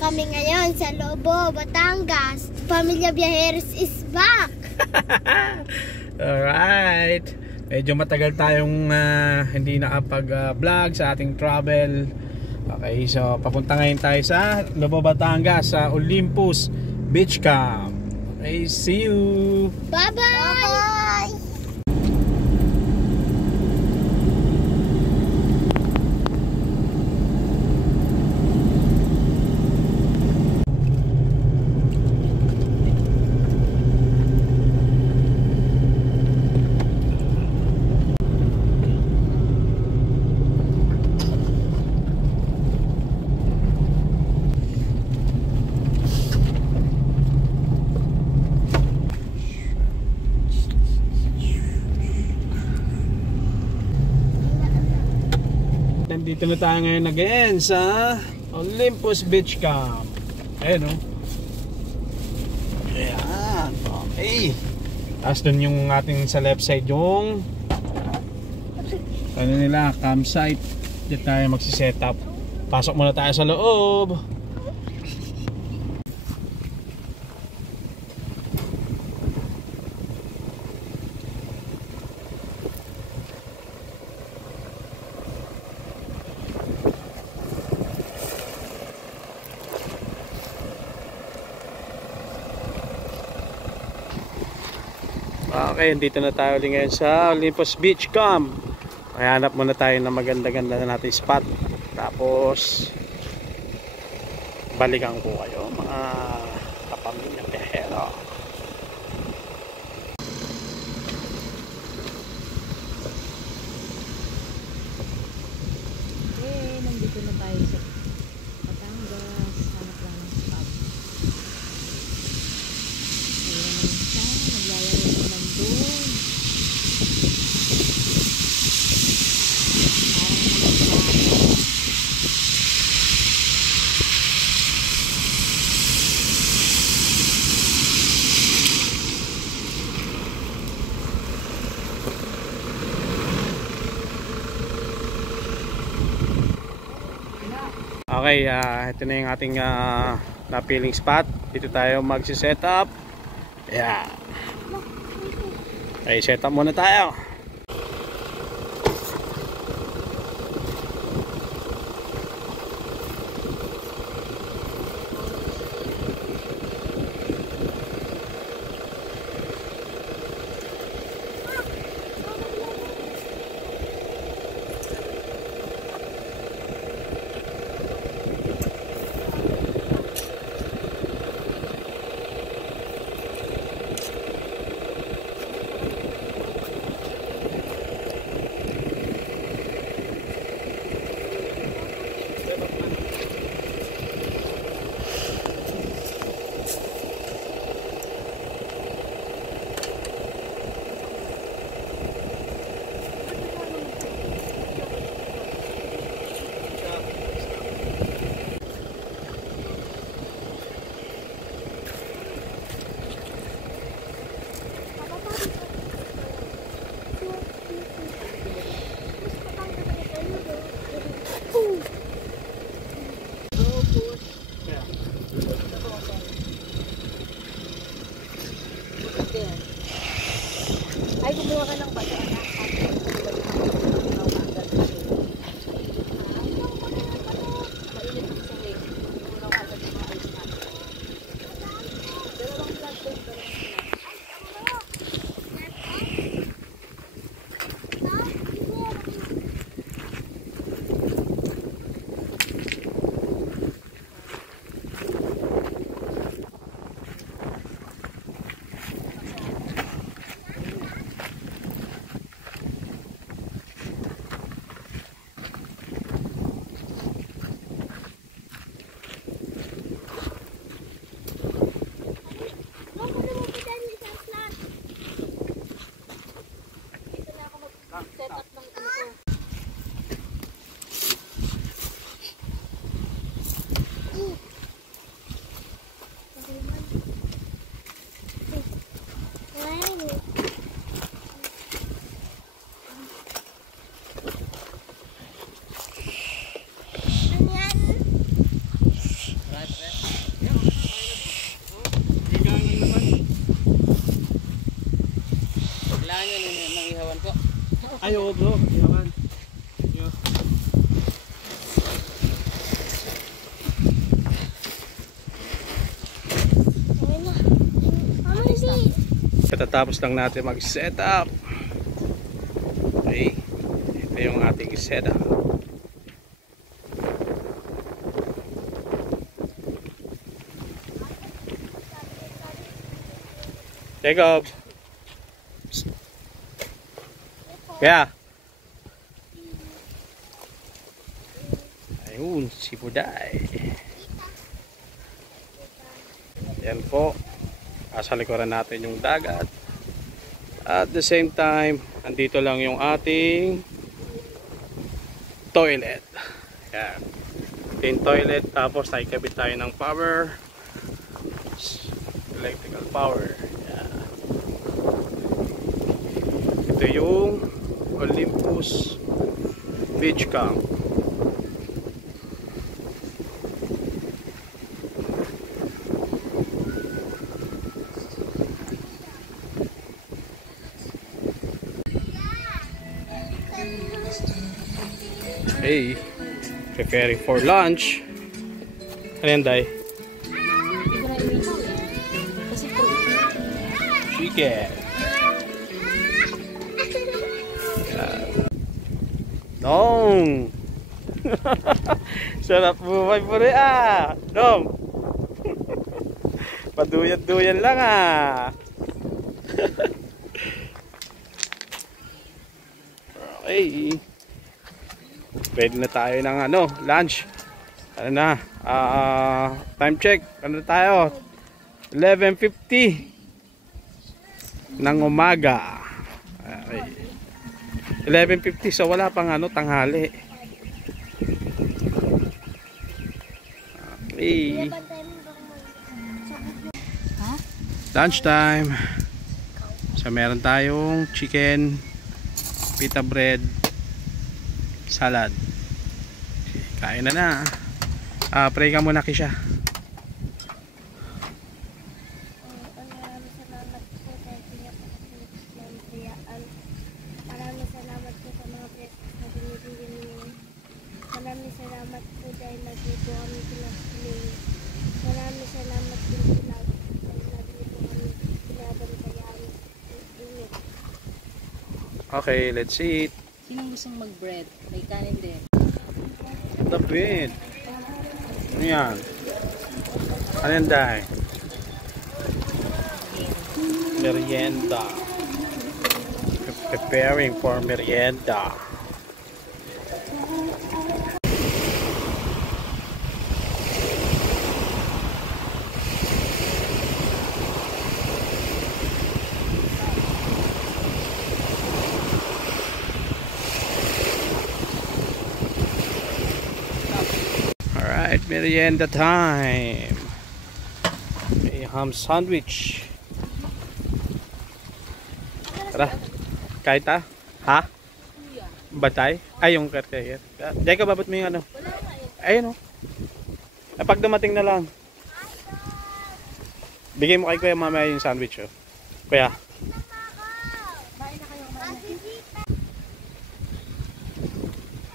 kami ngayon sa Lobo, Batangas. Pamilya Viajeros is back! Alright. Medyo matagal tayong hindi nakapag-vlog sa ating travel. Okay, so papunta ngayon tayo sa Lobo, Batangas, sa Olympus Beach Camp. Okay, see you! Bye-bye! Bye-bye! Nandito na tayo ngayon again sa Olympus Beach Camp. Ayan o. Ayan. Okay. Tapos dun yung ating sa left side yung ano nila, campsite. Dito tayo magsiset up. Pasok muna tayo sa loob. Okay, dito na tayo ulit ngayon sa Olympus Beach Camp. Hanap muna tayo ng maganda-ganda na natin spot. Tapos balikan ko kayo mga kapamilya Viajero. Okay, nandito na tayo sa Batangas. Hanap lang ng spot. Okay, ito na yung ating napiling spot. Dito tayo magsi-set up. Yeah. Okay, set up muna tayo. Ay, oo bro. Yaman. Yeah. Ayun na. Mama, hindi. Katatapos lang natin mag-set up. Okay. Ito yung ating setup. Jacob. Kaya. Ayun, si Buday. Yan po. Sa likuran natin yung dagat. At the same time, andito lang yung ating toilet. Yan. Ito yung toilet. Tapos nakikabit tayo ng power. Electrical power. Yan. Ito yung Olympus Beach Camp. Hey, preparing for lunch. Ano yan, Day? Chicken. Dong! Sarap buhay po rin ah! Dong! Paduyan-duyan lang ah! Okay. Pwede na tayo ng lunch. Ano na? Time check. Ano na tayo? 11:50 ng umaga. Okay. 11:50, so wala pang tanghali. Okay. Lunch time. So meron tayong chicken, pita bread, salad. Kain na. Pray ka muna, Kisha. Maraming salamat po sa mga blessings na binibigyan ninyo. Maraming salamat po dahil lagi po kami pinapili. Maraming salamat din po lagi dahil lagi po kami pinabantayan. Ingat. Okay, let's eat. Sinong gustong mag-bread? May kanin din. The bread. Ano yan? Ano yan, Day? Merienda. Preparing for merienda. Alright, merienda time. A ham sandwich. Tara. Kahit ha? Batay? Ay, yung cartier. Diyan ka babot mo yung ayun o. Pag dumating na lang. Bigay mo kay kuya mamaya yung sandwich o. Kuya.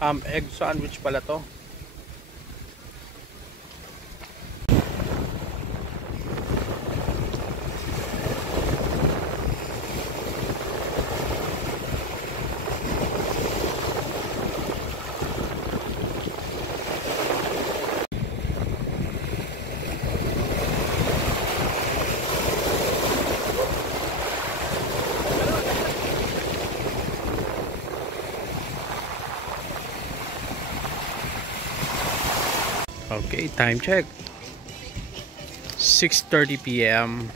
Ham egg sandwich pala to. Okay, time check. 6:30 PM.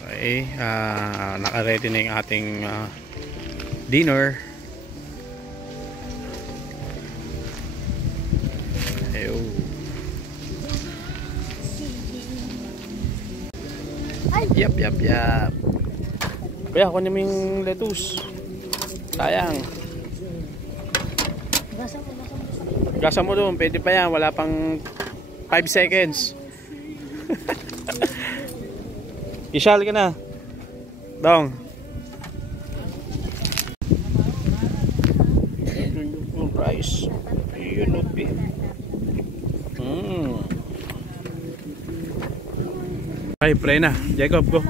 Okay, naka-ready na yung ating dinner. Ayun. Yap. Kuya, kunin mo yung lettuce. Sayang. Gasa mo doon, pwede pa yan. Wala pang 5 seconds. Isal ka na. Dong. Ay, pre na. Jacob, go.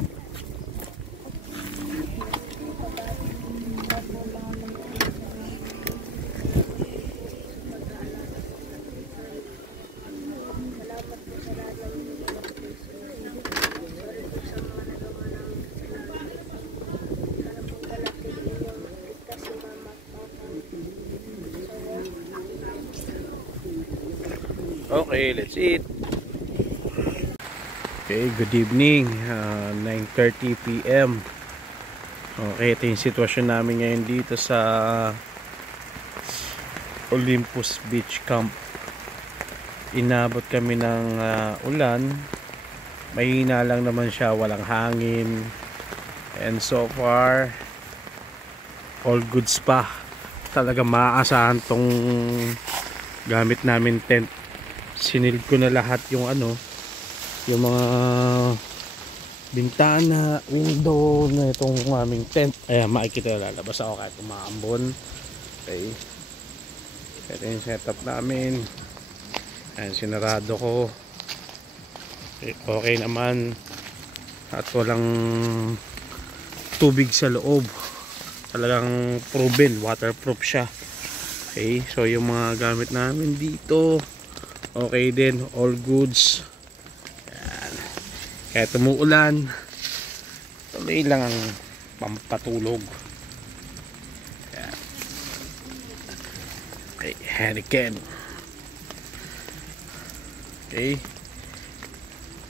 Okay, let's eat. Okay, good evening. 9:30 PM. Okay, ito yung sitwasyon namin ngayon dito sa Olympus Beach Camp. Inabot kami ng ulan. Mahina lang naman siya, walang hangin. And so far, all goods pa. Talaga maaasahan tong gamit namin tent. Sinil ko na lahat yung yung mga bintana, window na itong aming tent. Ayan, makikita na lalabas ako kahit umaambon. Okay. Ito yung setup namin. Ayan, sinarado ko. Okay naman. At walang tubig sa loob. Talagang proven, waterproof siya. Okay, so yung mga gamit namin dito okay din, all goods. Yan. Kahit umuulan, tuloy lang ang pampatulog. Yan. Okay, hurricane. Okay,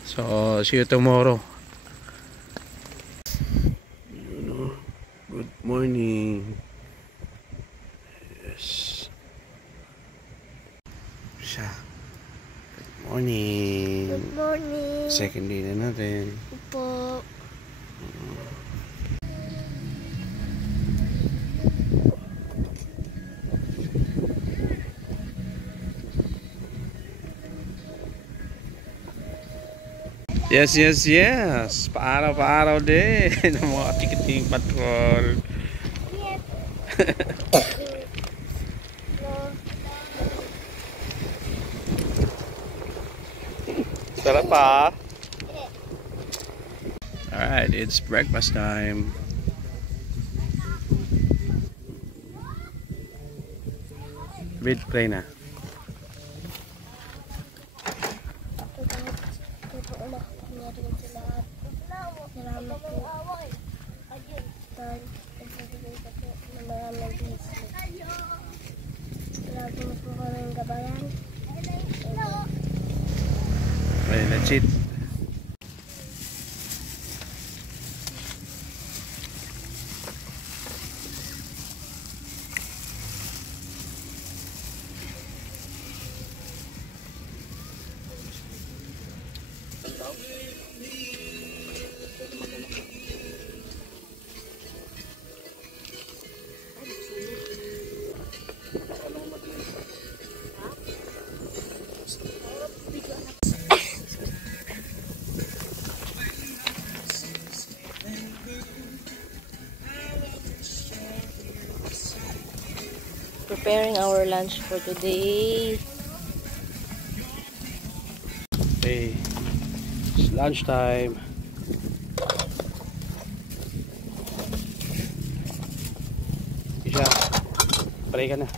so see you tomorrow. Good morning. Yes. Siya. Morning. Good morning. Second day na natin. Po. Yes, yes, yes. Paaraw-paaraw din. Mga ticketing patrol. Sarap pa. Alright, it's breakfast time. Bid play na. Salamat po. Dahil nagbibigay ka po ng maraming business. Lagi mo po kaming gabayan. Okay, that's it. Preparing our lunch for today. Okay, it's lunchtime. Isa, pray ka na.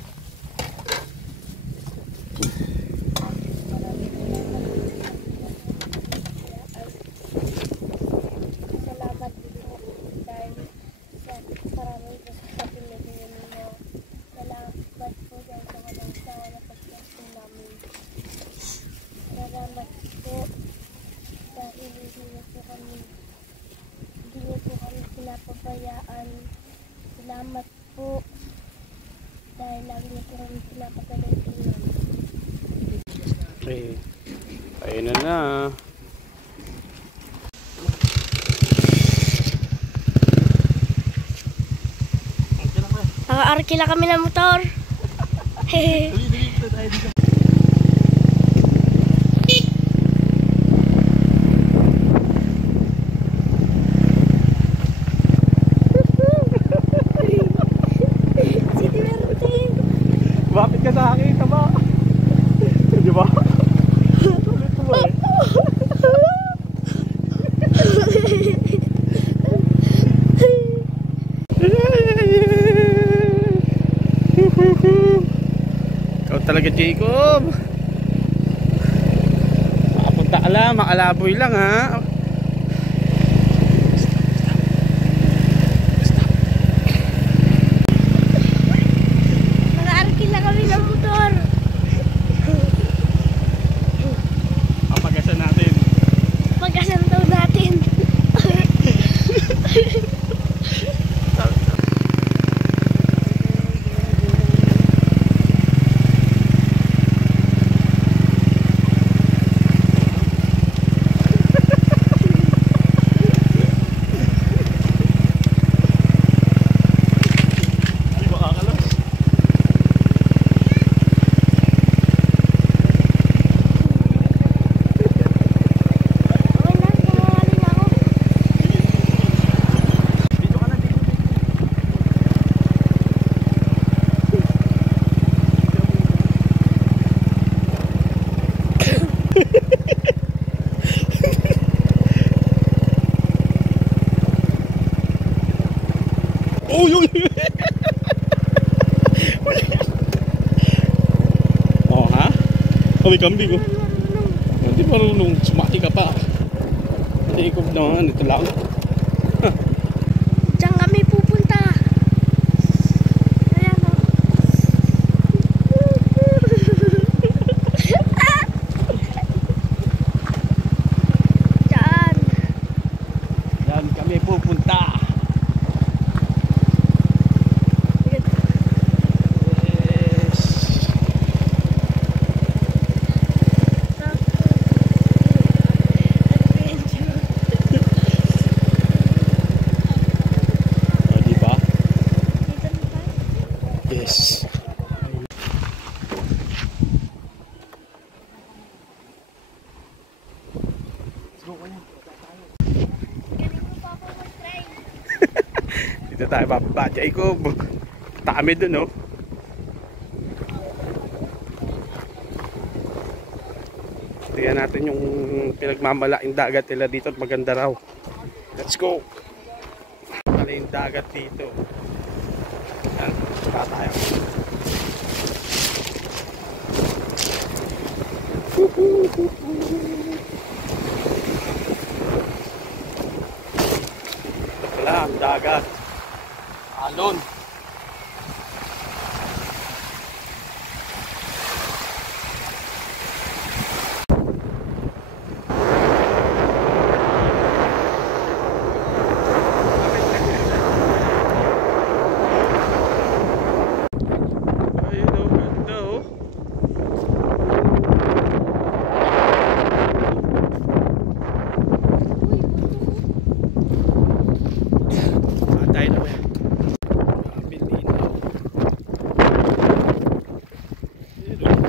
Salamat po dahil sa maraming sa pinagin mo. Salamat po dahil sa walang sawa na pagkasin namin. Salamat po dahil hindi niyo po kami pinapabayaan. Salamat po dahil lagi niyo po kami pinapagalintinan. Okay, ayun na. Naka-arkila kami ng motor. Hehe. Bakit ka sa akin? Tama. Di ba? Ulit mo eh. ka, Jacob. Makapunta ka lang, makalaboy lang ha. Nag-aarkin na kami ng motor. Papagasan natin. Pagkasan daw natin. Hindi makakalas. Okay na, kumawali na ako. Dito ka na, dito. Uy, uy, uy. Oh, ha? Kami kambing, oh. Hindi marunong. Sumati ka pa. Jacob naman. Ito lang. Diyan kami pupunta. Ayan o. Diyan. Yan kami pupunta. Yes. Oh, di ba? Dito na tayo. Yes. Galing mo pa ako mag-try. Dito tayo bababa, Jacob. Tami dun, oh. Tingnan natin yung pinagmamalaking dagat nila dito at maganda raw. Let's go. Pala yung dagat dito. Yan, saka tayo. Wala, ang dagat. Alon. Ayun, oh, ganda, oh. Patay na ba yan? Grabe, linaw. Ayun, oh.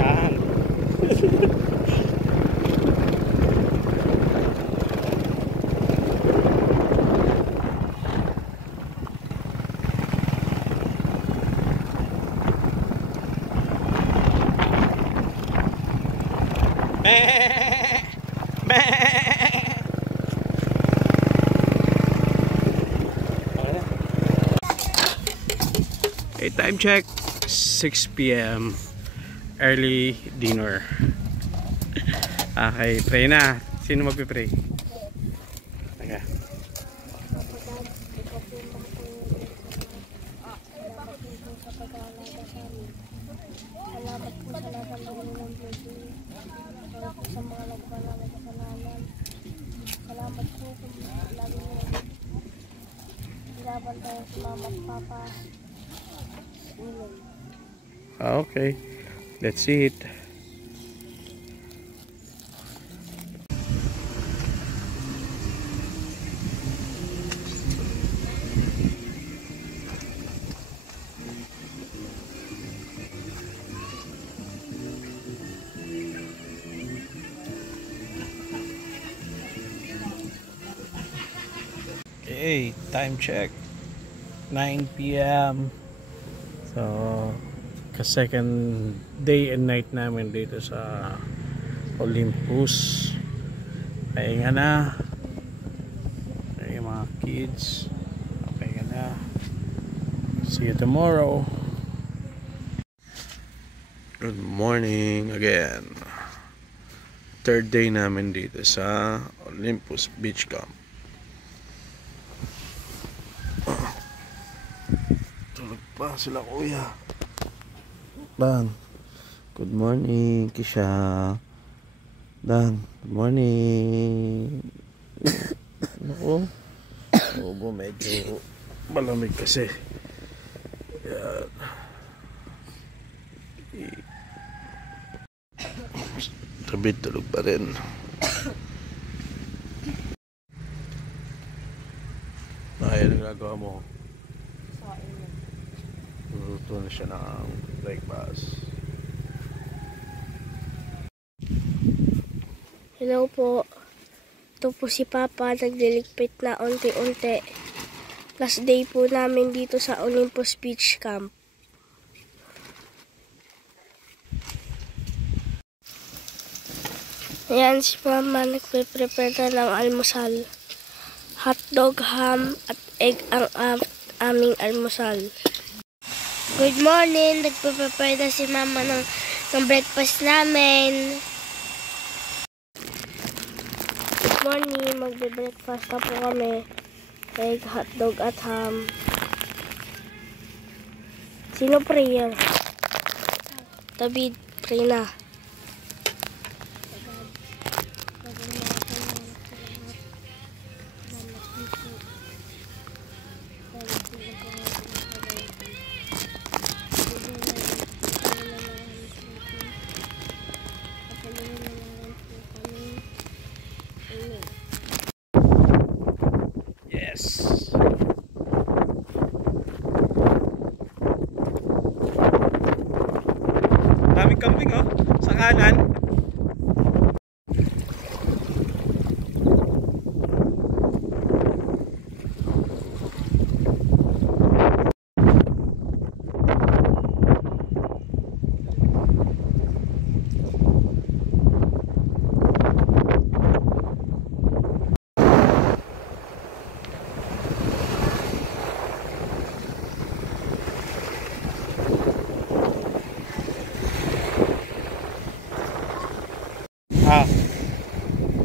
Yan. Okay, time check 6 PM early dinner. Okay, pray na. Sino magpe-pray? Teka. Salamat po sa lahat ng Panginoon ng Diyos. Salamat po sa mga nagpalala binabantayan si mama at papa. Ulam. Okay, let's see it. Okay, time check 9 p.m. So, ka-second day and night namin dito sa Olympus. Pahinga na. Yung mga kids. Pahinga na. See you tomorrow. Good morning again. Third day namin dito sa Olympus Beach Camp. Tulog pa sila kuya. Dan, good morning Kisha. Dan, good morning. Naku, obo medyo malamig kasi. Yan. Tabid tulog pa rin. Ay, ano ginagawa mo? Luto na siya ng breakfast. Hello po. Ito po si Papa, nagliligpit na unti-unti. Last day po namin dito sa Olympus Beach Camp. Ayan si Mama, nagpe-prepare na ng almusal. Hotdog, ham, at egg ang aming almusal. Good morning! Nagpe-prepare na si Mama ng breakfast namin. Good morning! Magbe-breakfast na po kami. Egg, hotdog, at ham. Sino pray yan? David, pray na. Yes. Daming kambing oh, sa kanan.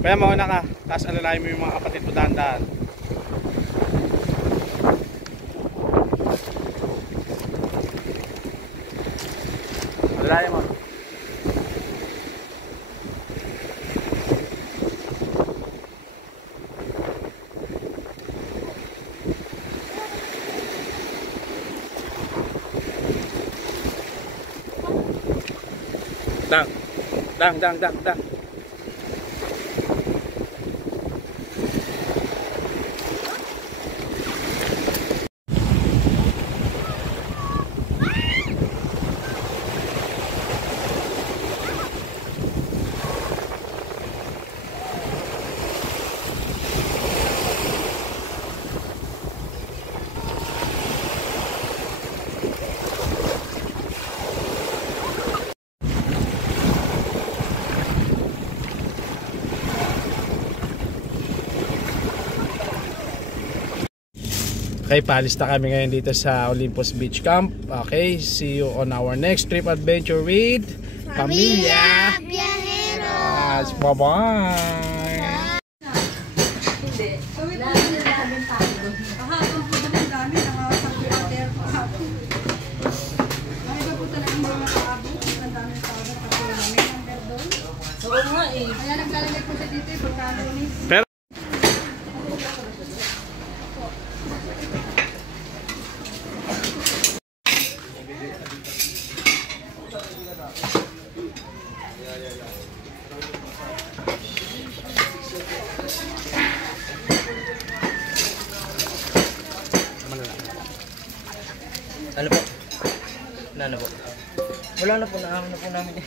Kaya mauna ka, tapos alalayan mo yung mga kapatid mo dahan-dahan. Alalayan mo. Dang. Okay, paalis na kami ngayon dito sa Olympus Beach Camp. Okay, see you on our next trip adventure with Pamilya Viajeros. Bye-bye! Pero Ano po? Wala na po. Wala na po, naahon na po namin eh.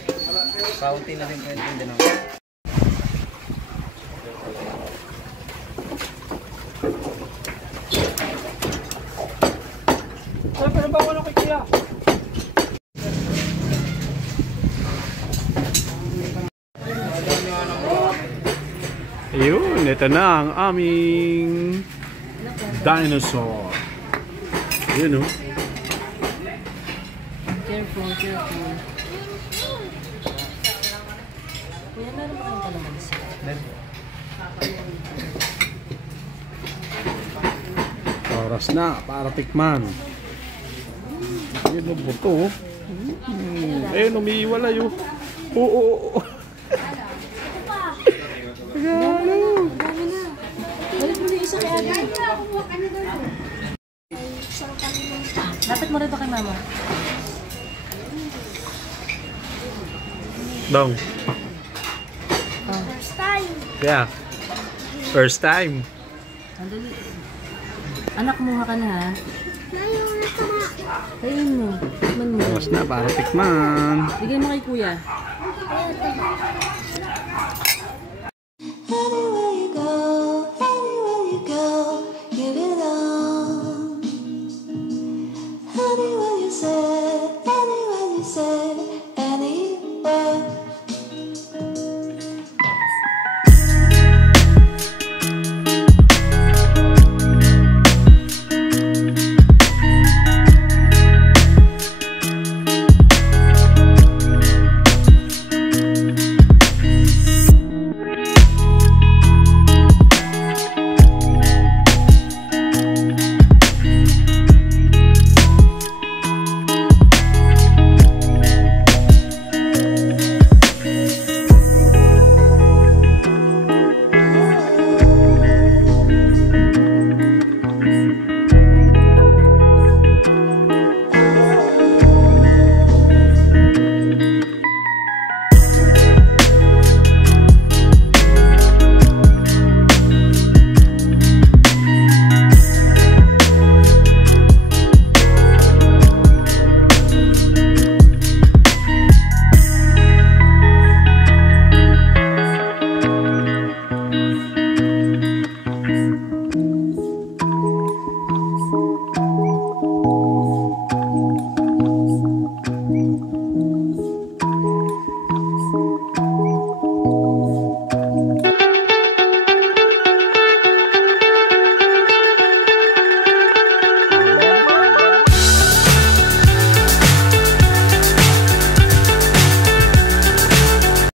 Kaunti na rin po yung tinda namin. Saan pa ba ako kay Kuya? Ayun, ito na ang aming dinosaur. Ayun, oh. Careful, careful. Kuya, meron ba kayong kalamansi? Oras na para tikman. Ayun, oh, buto, oh. Ayun, umiiwalay, oh. Oo. Balik mo na yung isa kay Ate. Lapit mo rito kay Mama. Dong. First time. Yeah. First time. Andali. Anak, kumuha ka na ha. Ngayon na tama. Kain mo. Tikman mo. Oras na para tikman. Bigay mo kay Kuya.